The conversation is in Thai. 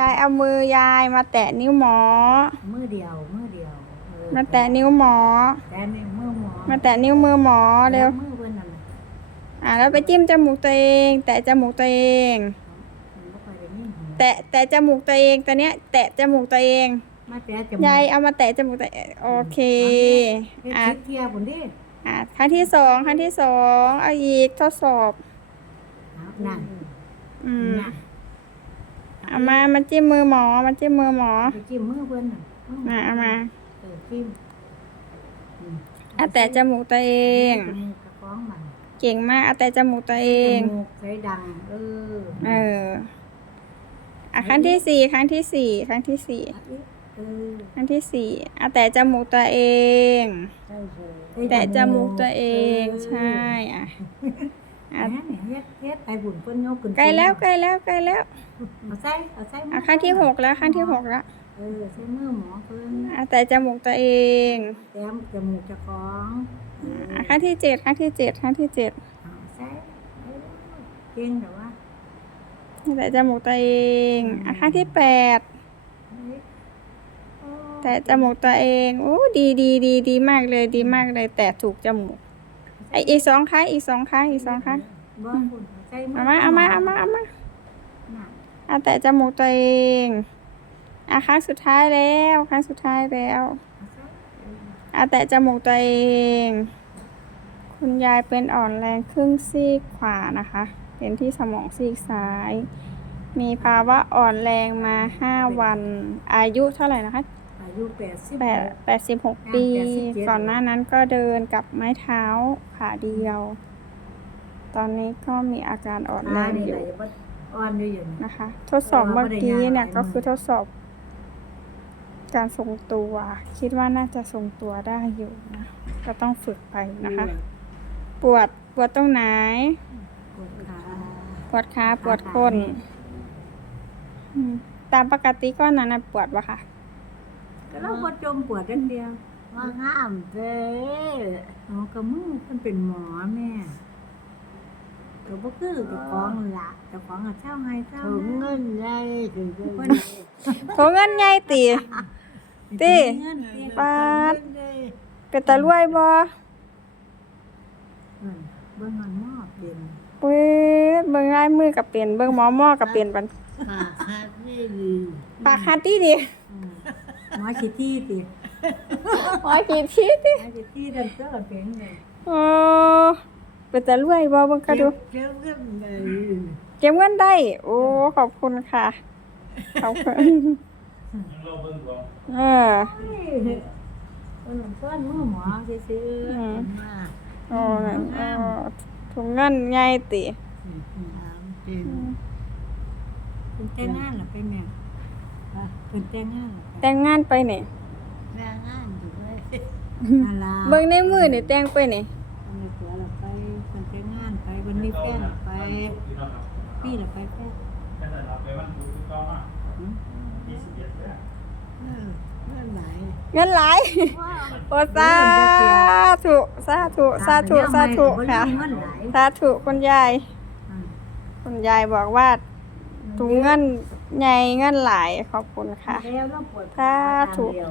ยายเอามือยายมาแตะนิ้วหมอ มือเดียวมือเดียวเออมาแตะนิ้วหมอ แต่ในมือหมอมาแตะนิ้วมือหมอเร็ว มือเพิ่นนั่นน่ะอะแล้วไปจิ้มจมูกตัวเอง แตะจมูกตัวเอง มันบ่ค่อยได้ยินหูแตะแตะจมูกตัวเองตอนเนี้ยแตะจมูกตัวเอง มาแต่จมูกยายเอามาแตะจมูกตัวเองโอเค เฮ็ดอะ สิบเที่ยพุ่นดิอะครั้งที่สองครั้งที่สองเอาอีกทดสอบ เอานั่นอืม นั่น เอามามันจิ้มมือหมอมันจิ้มมือหมอไปจิ้มมือเพิ่นน่ะมาเอามาเออจิ้มอืมเอาแตะจมูกตัวเองจมูกกระฟ้องมันเก่งมากเอาแตะจมูกตัวเองจมูกใส่ดัง เออ เอออะครั้งที่สี่ครั้งที่สี่ครั้งที่สี่เออครั้งที่สี่เอาแตะจมูกตัวเองใช่ใช่แตะจมูกตัวเอง ใช่อะ อะเฮ็ดเฮ็ดไอ้บุญเพิ่นยกขึ้นใกล้แล้วใกล้แล้วใกล้แล้วเอาใส่เอาใส่มือะครั้งที่หกแล้วครั้งที่หกแล้วเออใส่มือหมอเพิ่นเอาแตะจมูกตัวเองแต้มจมูกเจ้าของเอออะครั้งที่เจ็ดครั้งที่เจ็ดครั้งที่เจ็ดเอาใส่เออเก่งแต่ว่าแตะจมูกตัวเองอะครั้งที่แปดเฮ้ยโอ้แตะจมูกตัวเองโอ้ดีดีดีดีมากเลยดีมากเลย แตะถูกจมูก ไออีกสองครั้งอีกสองครั้งอีกสองครั้งบ่บุญใส่มืเอามาเอามาเอามาเอามาน่ะเอาแตะจมูกตัวเองอะครั้งสุดท้ายแล้วครั้งสุดท้ายแล้วเอาใส่เออเอาแตะจมูกตัวเอง คุณยายเป็นอ่อนแรงครึ่งซีกขวานะคะ เป็นที่สมองซีกซ้าย มีภาวะอ่อนแรงมาห้าวัน อายุเท่าไหร่นะคะ อายุ80แปดแปดสิบหกปี87ก่อนหน้านั้นก็เดินกับไม้เท้าขาเดียว ตอนนี้ก็มีอาการอ่อนแรอ่างนี่อแหยู่ละอย่าบ่อ่อนอยู่อยู่นี่นะคะ ทดสอบเมื่อกี้เนี่ยก็คือทดสอบ การทรงตัว คิดว่าน่าจะทรงตัวได้อยู่นะ ก็ต้องฝึกไปนะคะ ปวดปวดตรงไหน ปวดขาปวดขาปวดก้นอืมตามปกติก็นั้นนะปวดปะคะ ก็เราบ่จมปวดอย่างเดียวว่างามเด้ออ๋อก็มึงเพิ่นเป็นหมอแม่ก็บ่คือเจ้าของล่ะเจ้าของอะเช่าให้เช่าถึงให้เงินใหญ่ถึงเงินเพิ่นใหญ่โถเงินใหญ่ตีติเงินติปาดเงินใหญ่เป็นตะรวยบ่เงินเบิ่งมันมอบเย็นเปิดเบิ่งลายมือกับเป็นเบิ่งหมอหมอกับเป็นบันขาขาดนี่ดีปากฮัตตี้ดิอืม หมอสิที่ติหมอกี่ทีดิหมอสิที่เดินเสื้อเป็นไงโอ้เป็นตะรวยบ่เบิ่งก็ดู เจ้าเงินใหญ่เก็บเงินได้ โอ้ ขอบคุณค่ะ ขอบคุณเออเฮ้ยเพิ่นเพิ่นมือหมอซื่ออืมมาโอ้นั่นโอ้ถุงเงินใหญ่ติถามจริงๆเพิ่นแต่งงานล่ะไปแม่ ว่าเพิ่นแต่งงานล่ะไปแต่งงานไปนี่แม่งานอยู่เลยนั่นล่ะเบิ่งในมือนี่แต่งไปนี่อันนี้ตัวล่ะไปเพิ่นแต่งงานไปวันนี้แฟนล่ะไปพี่ล่ะไปแฟนเออเงินไหลเงินหลายโอ้สาธุสาธุสาธุสาธุค่ะ เงินหลายสาธุคุณยาย อืมคุณยายบอกว่าถุงเงิน ใหญ่เงินหลายขอบคุณค่ะ แล้วเราปวดสาธุเดียว